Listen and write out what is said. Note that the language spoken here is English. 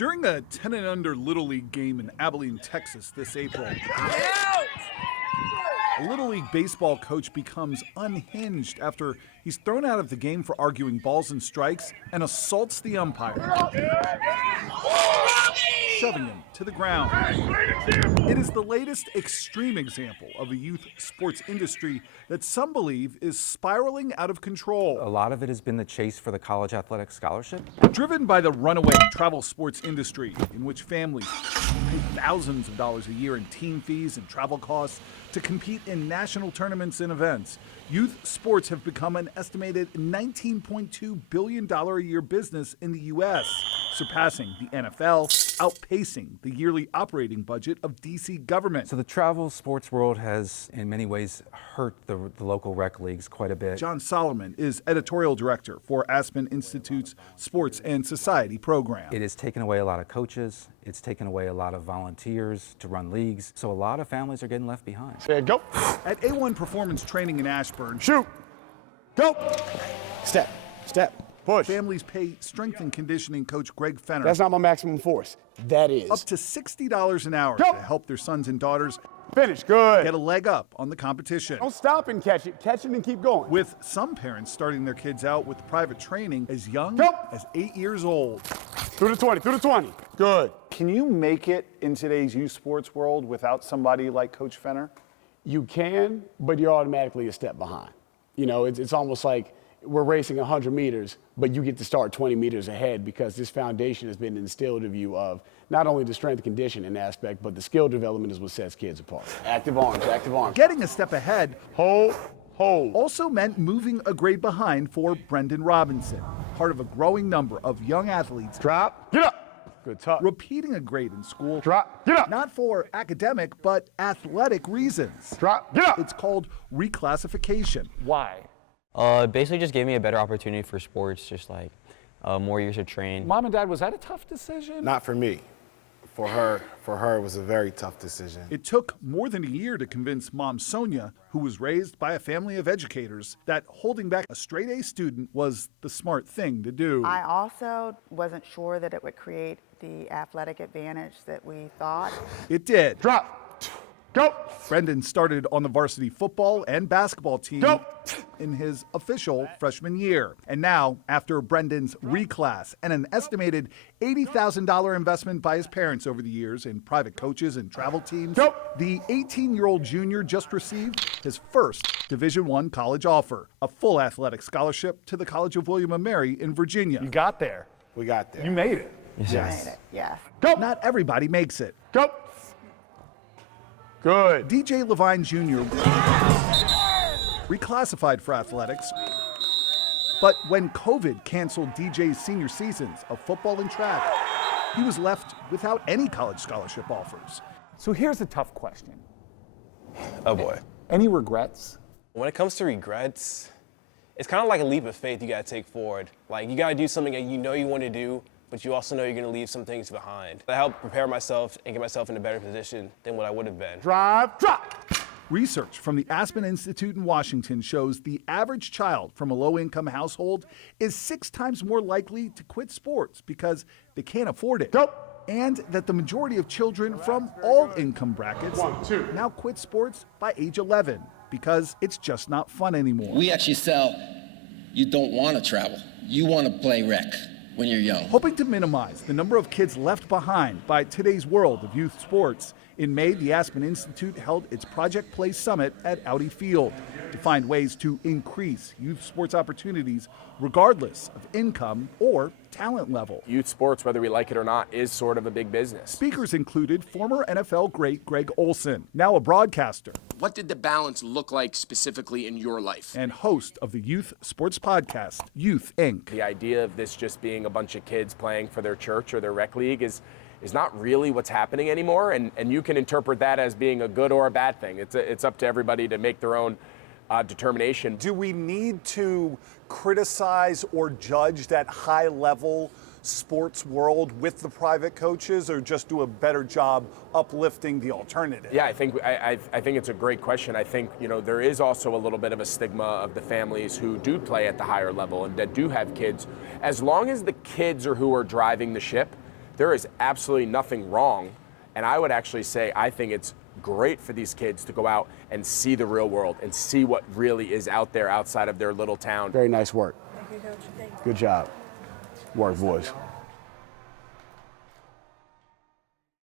During a 10 and under Little League game in Abilene, Texas this April, a Little League baseball coach becomes unhinged after he's thrown out of the game for arguing balls and strikes and assaults the umpire, shoving him to the ground. It is the latest extreme example of a youth sports industry that some believe is spiraling out of control. A lot of it has been the chase for the college athletic scholarship. Driven by the runaway travel sports industry, in which families pay thousands of dollars a year in team fees and travel costs to compete in national tournaments and events, youth sports have become an estimated $19.2 billion a year business in the U.S., surpassing the NFL, outpacing the yearly operating budget of D.C. government. So the travel sports world has, in many ways, hurt the local rec leagues quite a bit. John Solomon is editorial director for Aspen Institute's Sports and Society program. It has taken away a lot of coaches. It's taken away a lot of volunteers to run leagues. So a lot of families are getting left behind. There, go. At A1 Performance Training in Ashburn, Shoot. Go. Step. Push. families pay strength and conditioning coach Greg Fenner That's not my maximum force. That is. up to $60 an hour Go. to help their sons and daughters Finish. Good. get a leg up on the competition. Don't stop and catch it. Catch it and keep going. With some parents starting their kids out with private training as young Go. as 8 years old. Through the 20. Good. Can you make it in today's youth sports world without somebody like Coach Fenner? You can, but you're automatically a step behind. You know, it's almost like we're racing 100 meters, but you get to start 20 meters ahead because this foundation has been instilled of you of not only the strength and conditioning aspect, but the skill development is what sets kids apart. Active arms. Getting a step ahead Hold. also meant moving a grade behind for Brendan Robinson, part of a growing number of young athletes Drop. Get up. Good tuck. repeating a grade in school, Drop. Get up. not for academic but athletic reasons. Drop. Get up. It's called reclassification. Why? It basically just gave me a better opportunity for sports, just like more years to train. Mom and Dad, was that a tough decision? Not for me. For her, it was a very tough decision. It took more than a year to convince Mom Sonia, who was raised by a family of educators, that holding back a straight-A student was the smart thing to do. I also wasn't sure that it would create the athletic advantage that we thought. It did. Drop. Go. Brendan started on the varsity football and basketball team Go. in his official freshman year. And now, after Brendan's reclass and an estimated $80,000 investment by his parents over the years in private coaches and travel teams, Go. the 18-year-old junior just received his first Division I college offer, a full athletic scholarship to the College of William & Mary in Virginia. You got there. We got there. You made it. Made it. Yes. Go. Not everybody makes it. Go. Good. DJ Levine Jr. reclassified for athletics, but when COVID canceled DJ's senior seasons of football and track, he was left without any college scholarship offers. So here's a tough question. Oh boy. Any regrets? When it comes to regrets, it's kind of like a leap of faith you gotta take forward. Like you gotta do something that you know you want to do, but you also know you're gonna leave some things behind. That helped prepare myself and get myself in a better position than what I would have been. Drive. Drop. Research from the Aspen Institute in Washington shows the average child from a low-income household is 6 times more likely to quit sports because they can't afford it. Go. And that the majority of children from all income brackets now quit sports by age 11 because it's just not fun anymore. We actually sell, you don't want to travel. You want to play rec when you're young. Hoping to minimize the number of kids left behind by today's world of youth sports, in May, the Aspen Institute held its Project Play Summit at Audi Field to find ways to increase youth sports opportunities regardless of income or talent level. Youth sports, whether we like it or not, is sort of a big business. Speakers included former NFL great Greg Olson, now a broadcaster. What did the balance look like specifically in your life? And host of the youth sports podcast, Youth Inc. The idea of this just being a bunch of kids playing for their church or their rec league is not really what's happening anymore, and you can interpret that as being a good or a bad thing. It's up to everybody to make their own determination. Do we need to criticize or judge that high-level sports world with the private coaches, or just do a better job uplifting the alternative? Yeah, I think it's a great question. I think there is also a little bit of a stigma of the families who do play at the higher level and that do have kids. As long as the kids are who are driving the ship, there is absolutely nothing wrong. And I would actually say I think it's great for these kids to go out and see the real world and see what really is out there outside of their little town. Very nice work. Thank you, Coach. Thank you. Good job. Work, boys.